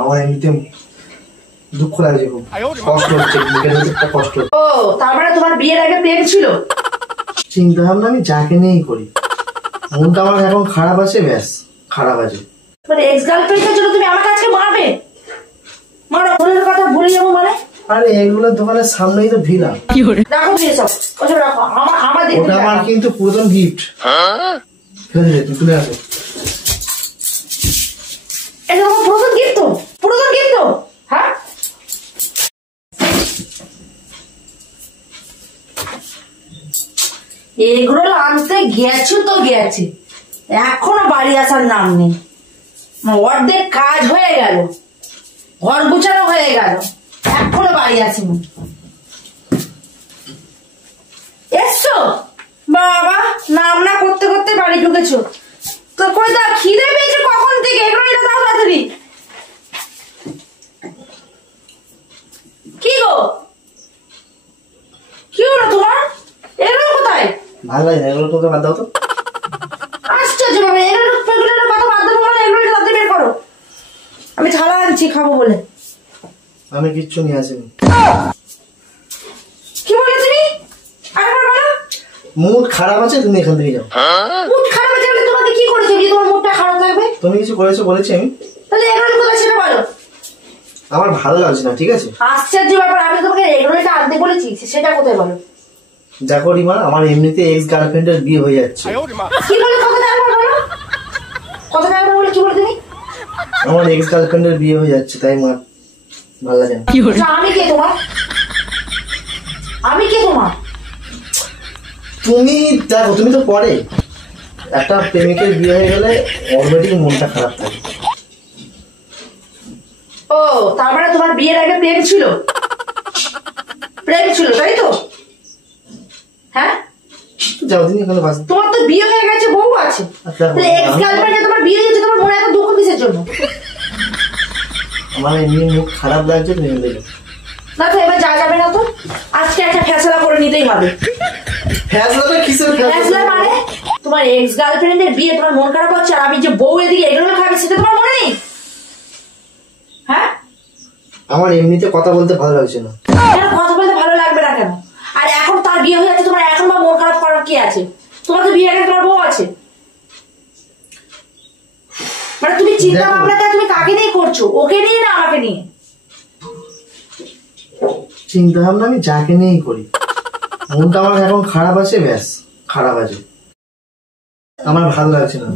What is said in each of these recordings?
আমার এমনিতে দুঃখ লাগছে, খুব কষ্ট হচ্ছে, বুকের ভেতর একটা কষ্ট। ও তার মানে তোমার বিয়ের আগে প্রেম ছিল? চিন্তা ভাবনা আমি যাকে নিয়েই করি, মনটা আমার এখন খারাপ আছে, ব্যাস খারাপ আছে। মানে এক্স গার্লফ্রেন্ডের জন্য তুমি আমাকে আজকে মারবে? মারো, মনের কথা ভুলে যাবো মানে? আরে এগুলোর দোকানের সামনেই তো ভিড়া। রাখো দিয়ে সব, ওসব রাখো। আমার দেখতে ওটা আমার কিন্তু পুরাতন গিফট। তুই তুলে আসো। এটা তোমার পুরাতন গিফট তো? পুরাতন গিফট তো? হ্যাঁ, এগুলো আনতে গেছো তো গেছে, এখনো বাড়ি আসার নাম নেই। অর্ধেক কাজ হয়ে গেল, ঘর গুছানো হয়ে গেল, এখনো বাড়ি আসেনি। এসছো বাবা, নাম না করতে করতে বাড়ি ঢুকেছো তো? কই দা, খিদে পেয়েছে কখন থেকে? এগুলো এটা দাও তাড়াতাড়ি। কি গো, কি হলো তোমার? এগুলো কোথায়? ভালো লাগে না এগুলো, তোকে বাদ দাও তো। আশ্চর্য বাবা, এগুলো কথা বাদ দেবো মানে? এগুলো তাড়াতাড়ি বের করো, আমি থালা আনছি খাবো বলে। আমি কিচ্ছু নিয়ে আসিনি। কি বলে তুমি? আরেকবার বলো। মুড খারাপ আছে, তুমি এখান থেকে যাও। মুড খারাপ আছে বলে তোমাকে কি করেছে যে তোমার মুডটা খারাপ লাগবে? তুমি কিছু করেছো বলেছি আমি? তাহলে এগুলো কোথায় সেটা বলো। আমার ভালো লাগছে না, ঠিক আছে? আশ্চর্য ব্যাপার, আমি তোমাকে এগুলোটা আনতে বলেছি, সেটা কোথায় বলো। দেখো রিমা, আমার এমনিতে এক্স গার্লফ্রেন্ডের বিয়ে হয়ে যাচ্ছে। কি বলে? কথাটা একবার বলো, কথাটা একবার বলে। কি বলে তুমি? আমার এক্স গার্লফ্রেন্ডের বিয়ে হয়ে যাচ্ছে, তাই আমার ভালো লাগে না। আমি কে তোমার? আমি কে তোমার? তুমি দেখো, তুমি তো পরে একটা প্রেমিকের বিয়ে হয়ে গেলে অলরেডি মনটা খারাপ থাকে। ও তার মানে তোমার বিয়ের আগে প্রেম ছিল? প্রেম ছিল তাই তো? হ্যাঁ, যাও দিন এখানে বাস। তোমার তো বিয়ে হয়ে গেছে, বউ আছে, তাহলে এক্স গার্লফ্রেন্ডে তোমার বিয়ে হয়েছে, তোমার মনে এত দুঃখ কিসের জন্য? আমার এমনি মুখ খারাপ লাগছে, তুমি এখানে যাও। না তো এবার যা যাবে না তো, আজকে একটা ফেসলা করে নিতেই হবে। ফেসলাটা কিসের ফেসলা মানে? তোমার এক্স গার্লফ্রেন্ডের বিয়ে, তোমার মন খারাপ হচ্ছে, আর আমি যে বউ এদিকে এগুলো খাবে সেটা তোমার মনে নেই? হ্যাঁ, আমার এমনিতে কথা বলতে ভালো লাগছে না। কেন কথা বলতে ভালো লাগবে না কেন? আর এখন তার বিয়ে হয়ে যাচ্ছে, তোমার এখন বা মন খারাপ করার কি আছে? তোমার তো বিয়ে আগে তোমার বউ আছে। মানে তুমি চিন্তা ভাবনাটা তুমি কাকে নিয়ে করছো? ওকে নিয়ে না আমাকে নিয়ে? চিন্তা ভাবনা আমি যাকে নিয়েই করি, মনটা আমার এখন খারাপ আছে, ব্যাস খারাপ আছে। আমার ভালো লাগছে না।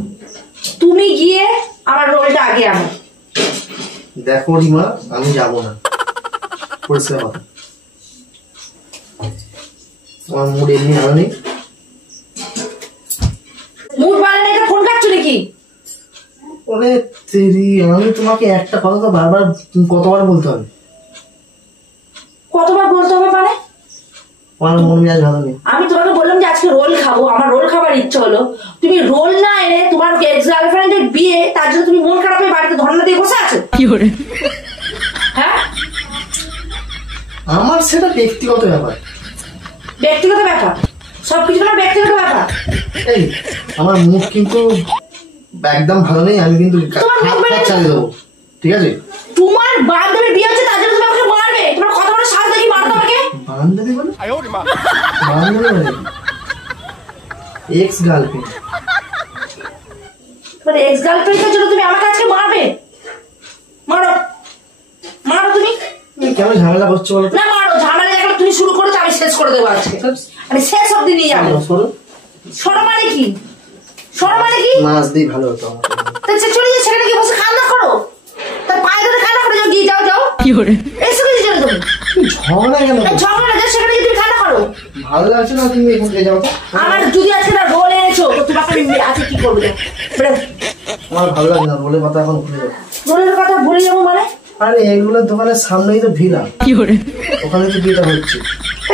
তুমি গিয়ে আমার রোলটা আগে আনো। দেখো রিমা, আমি যাবো না, পরিষ্কার কথা। আমার মুড এমনি ভালো নেই। মুড ভালো নেই তো ফোন কাটছো নাকি? ওরে তেরি, আমি তোমাকে একটা কথা তো বারবার কতবার বলতে হবে? কতবার বলতে হবে মানে? আমার মন মেজাজ ভালো নেই। আমি তোমাকে বললাম যে আজকে রোল খাবো, আমার রোল খাবার ইচ্ছে হলো, তুমি রোল না এনে তোমার এক্স গার্লফ্রেন্ডের বিয়ে, তার জন্য তুমি মন খারাপ হয়ে বাড়িতে ধর্ণা দিয়ে বসে আছো? কি করে? হ্যাঁ, আমার সেটা ব্যক্তিগত ব্যাপার। ব্যক্তিগত ব্যাপার? সবকিছু তোমার ব্যক্তিগত ব্যাপার? এই আমার মুড কিন্তু একদম ভালো নেই, আমি কিন্তু চালিয়ে দেবো, ঠিক আছে? তোমার বান্ধবীর বিয়ে হচ্ছে, তার জন্য তুমি আমাকে মারবে? তোমার কথা বলে সাজ দেখি মারো তোমাকে। বান্ধবী মানে? বান্ধবী মানে এক্স গার্লফ্রেন্ড। তোমার এক্স গার্লফ্রেন্ডের জন্য তুমি আমাকে আজকে মারবে? মারো, মারো তুমি। কেন ঝামেলা করছো বলো? না মারো, ঝামেলা এখন তুমি শুরু করেছো, আমি শেষ করে দেবো আজকে। আমি শেষ অব্দি নিয়ে যাবো। সরো মানে কি? সরো মানে কি? মাছ দিয়ে ভালো হতো আমার। চলে যাচ্ছে, সেখানে গিয়ে বসে কান্না করো, তার পায়ে ধরে কান্না করে যাও, গিয়ে যাও যাও। কি করে এসে গেছি চলে তুমি? ঝগড়া কেন? ঝগড়া না, সেখানে গিয়ে তুমি কান্না করো। ভালো লাগছে না, তুমি এখান থেকে যাও তো। আমার যদি আজকে না রোল এনেছো তো তোমাকে আমি আজকে কি করবো? আমার ভালো লাগে না, রোলের কথা এখন ভুলে যাও। রোলের কথা ভুলে যাবো মানে? আরে এগুলোর দোকানের সামনেই তো ভিড়া। কি করে? ওখানে তো বিয়েটা হচ্ছে।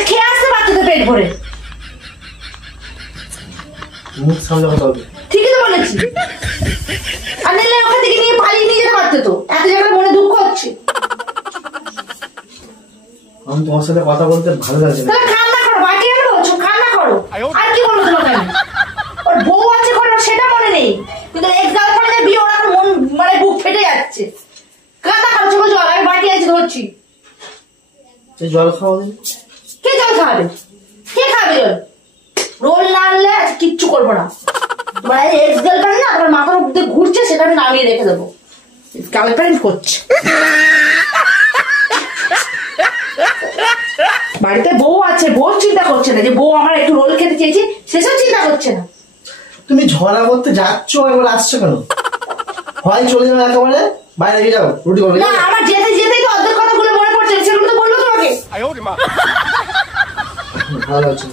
খেয়ে আসতে পারছো তো পেট ভরে। মুখ সামনে কথা হবে। ঠিকই তো বলেছি। আর নিলে ওখান থেকে নিয়ে পালিয়ে নিয়ে যেতে পারতো তো, এত জায়গায় মনে দুঃখ হচ্ছে। আমি তোমার সাথে কথা বলতে ভালো লাগছে না। তাহলে কান্না করো, বাকি আর বলছো কান্না করো। আর কি বলবো তোমাকে আমি? ওর বউ আছে ঘরে, সেটা মনে নেই, কিন্তু এক্স গার্লফ্রেন্ডের বিয়ে ওর এখন মন মানে বুক ফেটে যাচ্ছে। কাদা খাচ্ছ জল, আমি বাটি আছে ধরছি। জল খাওয়া দিন। কে জল খাবে? কে খাবে জল? রোল না আনলে আজ কিচ্ছু করবো না। তোমার এক্স গার্লফ্রেন্ড না তোমার মাথার উপর দিয়ে ঘুরছে, সেখানে নামিয়ে রেখে দেবো। গার্লফ্রেন্ড করছে। বাড়িতে বউ আছে, বউ চিন্তা করছে না যে বউ আমার একটু রোল খেতে চেয়েছি, সেসব চিন্তা করছে না। তুমি ঝগড়া করতে যাচ্ছ, এবার আসছো কেন? হয় চলে যাবে একেবারে, বাইরে গিয়ে যাও, রুটি করবে। না, আমার যেতে যেতেই তো অর্ধেক কথাগুলো মনে পড়ছে, সেগুলো তো বললো তোমাকে। ভালো আছে।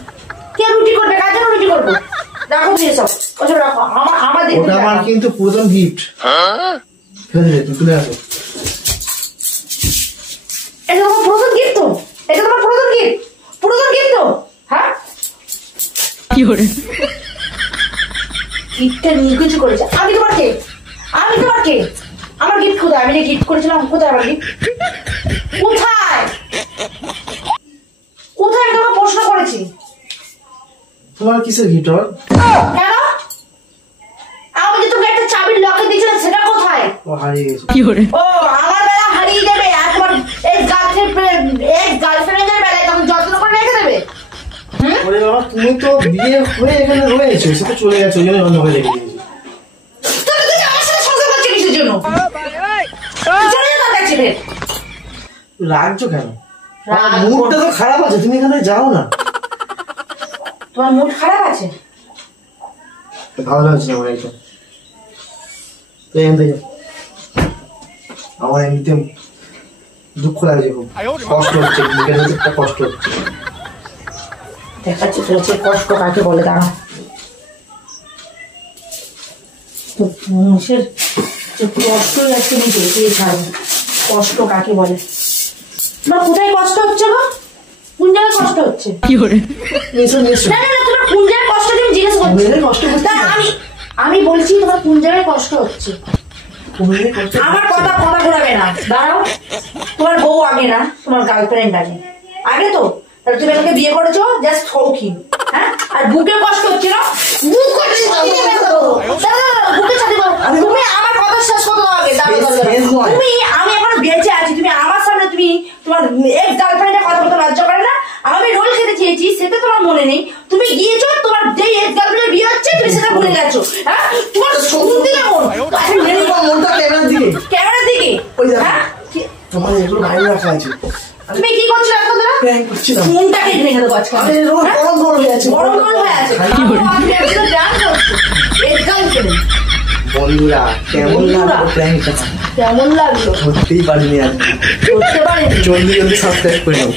কে রুটি করবে? কার জন্য রুটি করবো? রাখো দিয়ে সব, ওসব রাখো। আমার ওটা আমার কিন্তু পুরাতন গিফট। তুমি তুলে আসো। এটা তোমার পুরাতন গিফট তো? এটা তোমার পুরাতন গিফট? পুরাতন গিফট তো? হ্যাঁ, কি করে গিফটটা নিয়ে কিছু করেছে। আমি তোমার কে? আমি তোমার কে? আমার গিফট কোথায়? আমি যে গিফট করেছিলাম কোথায় আমার গিফট? কোথায় কোথায়? আমি তোমাকে প্রশ্ন করেছি। তোমার কিসের গিফট আবার? কেন? আমি যে তোকে একটা চাবির লকে দিয়েছিলাম, সেটা কোথায়? ও হারিয়ে গেছে। কি করে ও, আমার বেলা হারিয়ে যাবে, আর তোমার গার্লফ্রেন্ডের বেলায় তখন যত্ন করে রেখে দেবে। ওরে বাবা, তুমি তো বিয়ে হয়ে এখানে রয়েছো, সে তো চলে গেছে, ওই জন্য বন্ধ করে রেখে দিয়েছি। তাহলে তুমি আমার সাথে সংসার করছো কিসের জন্য? চলে যাও তার কাছে ফের। রাখছো কেন? রাগ মুডটা তো খারাপ আছে, তুমি এখানে যাও না। তোমার মুড খারাপ আছে? ভালো লাগছে না আমার একদম। তো এখান থেকে আমার এমনিতে দুঃখ লাগছে, খুব কষ্ট হচ্ছে, বুকের ভেতর একটা কষ্ট হচ্ছে। দেখাচ্ছি তো হচ্ছে কষ্ট কাকে বলে। দাঁড়া, তো মানুষের যে কষ্টই আছে আমি দেখেই ছাড়বো। কষ্ট কাকে বলে? তোমার কোথায় কষ্ট হচ্ছে গো? কোন জায়গায় কষ্ট হচ্ছে? কি করে এসো এসো। না না না, তোমার কোন জায়গায় কষ্ট হচ্ছে আমি জিজ্ঞেস করছি। মেরে কষ্ট হচ্ছে তা না। আমি বলছি তোমার কোন জায়গায় কষ্ট হচ্ছে। মেরে কষ্ট আমার হচ্ছে। কথা ঘোরাবে না। দাঁড়াও, তোমার বউ আগে না তোমার গার্লফ্রেন্ড আগে? আগে তো। তাহলে তুমি আমাকে বিয়ে করেছো জাস্ট শৌখিন, হ্যাঁ? আর বুকে কষ্ট হচ্ছে না? বুক করছে, বুকে ছাড়ি বলো। তুমি আমার কথা শেষ করতে দাও আগে। তুমি, আমি এখন বেঁচে আছি, তুমি আমার সামনে তুমি তোমার এক্স গার্লফ্রেন্ডের কথা বলতে লজ্জা করে না? আমি রোল খেতে চেয়েছি, সেটা তোমার মনে নেই। তুমি গিয়েছো, তোমার যেই এক্স গার্লফ্রেন্ডের বিয়ে হচ্ছে তুমি সেটা ভুলে গেছো। হ্যাঁ, তোমার শুনতে কেমন? মনটা ক্যামেরার দিকে। ক্যামেরার দিকে? ওই দেখো। হ্যাঁ, তোমার এগুলো বাইরে রাখা আছে। তুমি কি করছো এখন? প্র্যাঙ্ক করছিলাম। ফোনটা কেটে রেখে দেবো আজকে। আরে রোল গরম গরম হয়ে আছে। গরম গরম হয়ে আছে। কি করে? আপনি একজন ডান্স করছে। Ex girlfriend. বন্ধুরা কেমন লাগলো প্র্যাঙ্কটা? কেমন লাগলো? ধরতেই পারিনি আজকে। করতে পারেনি। জলদি জলদি সাবস্ক্রাইব করে নাও।